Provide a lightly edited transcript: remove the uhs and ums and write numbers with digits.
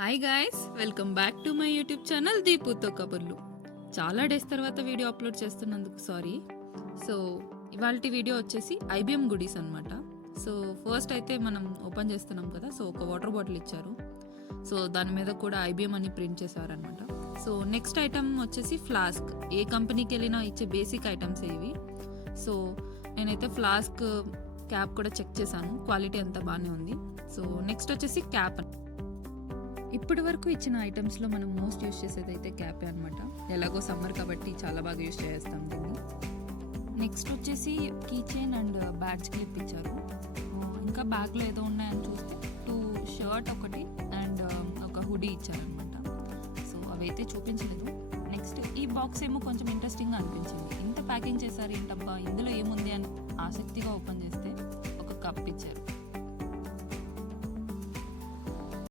Hi guys, welcome back to my YouTube channel దీపుతో కబుర్లు. చాలా డేస్ తర్వాత వీడియో అప్లోడ్ చేస్తున్నందుకు సారీ. సో ఇవాళ వీడియో వచ్చేసి ఐబిఎం గుడీస్ అనమాట. సో ఫస్ట్ అయితే మనం ఓపెన్ చేస్తున్నాం కదా, సో ఒక వాటర్ బాటిల్ ఇచ్చారు. సో దాని మీద కూడా ఐబిఎం అని ప్రింట్ చేశారనమాట. సో నెక్స్ట్ ఐటమ్ వచ్చేసి ఫ్లాస్క్. ఏ కంపెనీకి వెళ్ళినా ఇచ్చే బేసిక్ ఐటమ్స్ ఇవి. సో నేనైతే ఫ్లాస్క్ క్యాప్ కూడా చెక్ చేశాను, క్వాలిటీ అంతా బాగానే ఉంది. సో నెక్స్ట్ వచ్చేసి క్యాప్. ఇప్పటి వరకు ఇచ్చిన ఐటమ్స్లో మనం మోస్ట్ యూస్ చేసేది అయితే క్యాపే అనమాట. ఎలాగో సమ్మర్ కాబట్టి చాలా బాగా యూస్ చేస్తాం దీన్ని. నెక్స్ట్ వచ్చేసి key chain and badge clip ఇచ్చారు. ఇంకా బ్యాగ్లో ఏదో ఉన్నాయని చూస్తే 2 షర్ట్ ఒకటి అండ్ ఒక హుడీ ఇచ్చారనమాట. సో అవైతే చూపించలేదు. నెక్స్ట్ ఈ బాక్స్ ఏమో కొంచెం ఇంట్రెస్టింగ్గా అనిపించింది. ఇంత ప్యాకింగ్ చేశారు ఏంటబ్బా, ఇందులో ఏముంది అని ఆసక్తిగా ఓపెన్ చేస్తే ఒక కప్ ఇచ్చారు.